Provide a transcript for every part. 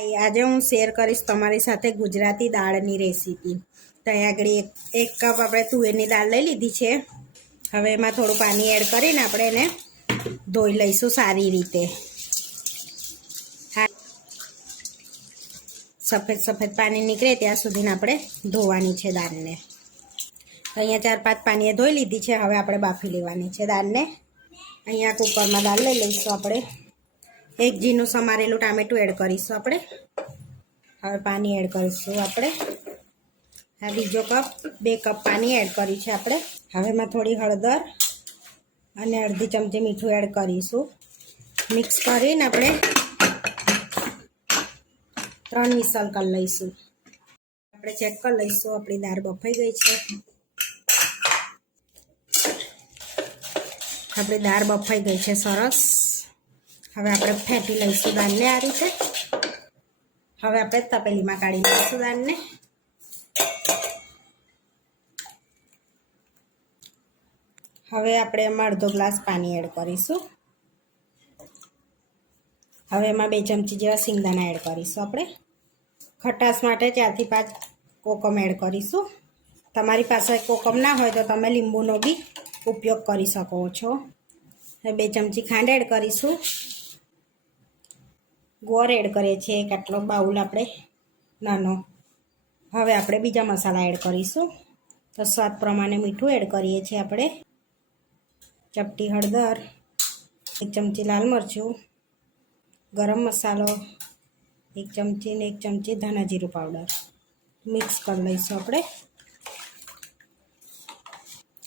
આજે હું શેર કરીશ તમારી સાથે ગુજરાતી દાળની રેસીપી ત્યાં આગળ એક એક કપ આપણે તુવેરની દાળ લઈ લીધી છે. હવે એમાં થોડું પાણી એડ કરીને આપણે એને ધોઈ લઈશું સારી રીતે. સફેદ સફેદ પાણી નીકળે ત્યાં સુધીને આપણે ધોવાની છે દાળને. અહીંયા ચાર, પાંચ પાણીએ ધોઈ લીધી છે. હવે આપણે બાફી લેવાની છે દાળને. અહીંયા કુકરમાં દાળ લઈ લઈશું આપણે. એક જીનું સમારેલું ટામેટું એડ કરીશું આપણે. હવે પાણી એડ કરીશું આપણે. આ બીજો કપ, બે કપ પાણી એડ કર્યું છે આપણે. હવે એમાં થોડી હળદર અને અડધી ચમચી મીઠું એડ કરીશું. મિક્સ કરીને આપણે ત્રણ મિસલ કરી લઈશું. આપણે ચેક કરી લઈશું, આપણી દાળ બફાઈ ગઈ છે. આપણી દાળ બફાઈ ગઈ છે સરસ. હવે આપણે ફેંટી લઈશું દાળને આ રીતે. હવે આપણે તપેલીમાં કાઢી લઈશું દાળને. હવે આપણે એમાં અડધો ગ્લાસ પાણી એડ કરીશું. હવે એમાં બે ચમચી જેવા સિંગદાણા એડ કરીશું આપણે. ખટાશ માટે ચારથી પાંચ કોકમ એડ કરીશું. તમારી પાસે કોકમ ના હોય તો તમે લીંબુનો બી ઉપયોગ કરી શકો છો. બે ચમચી ખાંડ એડ કરીશું. ગોળ એડ કરીએ છીએ એક આટલો બાઉલ આપણે નાનો. હવે આપણે બીજા મસાલા એડ કરીશું. તો સ્વાદ પ્રમાણે મીઠું એડ કરીએ છીએ આપણે. ચપટી હળદર, એક ચમચી લાલ મરચું, ગરમ મસાલો, એક ચમચી ને એક ચમચી ધાણા જીરું પાવડર. મિક્સ કરી લઈશું આપણે.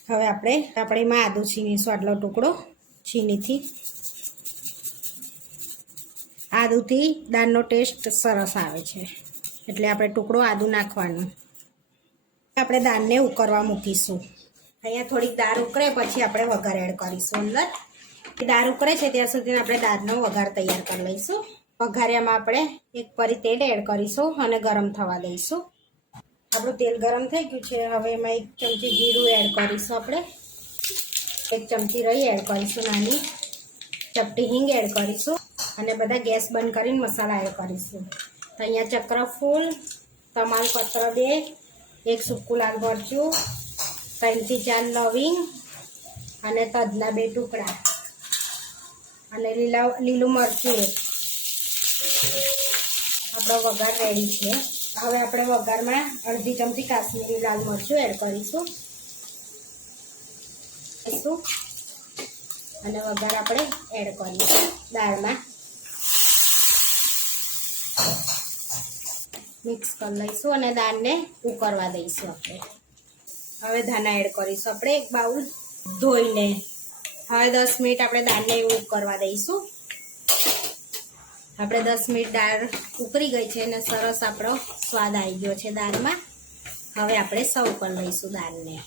હવે આપણે આપણે એમાં આદુ છીનીશું આટલો ટુકડો છીનીથી આદુથી દાળનો ટેસ્ટ સરસ આવે છે. એટલે આપણે ટુકડો આદુ નાખવાનો. આપણે દાળને ઉકળવા મૂકીશું. અહીંયા થોડીક દાળ ઉકળે, પછી આપણે વઘાર એડ કરીશું અંદર. દાળ ઉકળે છે, ત્યાં સુધી આપણે દાળનો વઘાર તૈયાર કરી લઈશું. વઘાર્યામાં આપણે એક પરી તેલ એડ કરીશું અને ગરમ થવા દઈશું. આપણું તેલ ગરમ થઈ ગયું છે, હવે એમાં એક ચમચી જીરું એડ કરીશું આપણે. એક ચમચી રહી એડ કરીશું નાની. ચપટી હિંગ એડ કરીશું. અને બધા ગેસ બંધ કરીને મસાલા એડ કરીશું. તો અહીંયા ચક્રફૂલ તમાલપત્ર બે, એક સૂકું લાલ મરચું, ત્રણથી ચાર લવિંગ અને તજના બે ટુકડા. અને લીલા, લીલું મરચું આપણો વઘાર રેડી છે. હવે આપણે વઘારમાં અડધી ચમચી કાશ્મીરી લાલ મરચું એડ કરીશું. અને વઘાર આપણે એડ કરીશું. દાળમાં. મિક્સ કરી લઈશું અને દાળને ઉકળવા દઈશું આપણે. હવે ધાના એડ કરીશું. આપણે એક બાઉલ ધોઈને. હવે દસ મિનિટ આપણે દાળને એવું ઉકળવા દઈશું. આપણે દસ મિનિટ દાળ ઉકળી ગઈ છે અને સરસ આપણો સ્વાદ આવી ગયો છે દાળમાં. હવે આપણે સર્વ કરી લઈશું દાળને.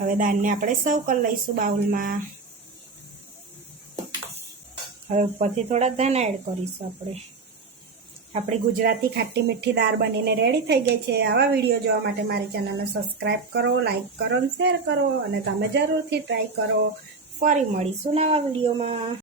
હવે દાળને આપણે સર્વ કરી લઈશું બાઉલમાં. હવે ઉપરથી થોડા ધાના એડ કરીશું આપણે. આપણી ગુજરાતી ખાટી મીઠી દાળ બનીને રેડી થઈ ગઈ છે. આવા વીડિયો જોવા માટે મારી ચેનલને સબસ્ક્રાઈબ કરો લાઇક કરો અને શેર કરો અને તમે જરૂરથી ટ્રાય કરો. ફરી મળીશું નવા વિડીયોમાં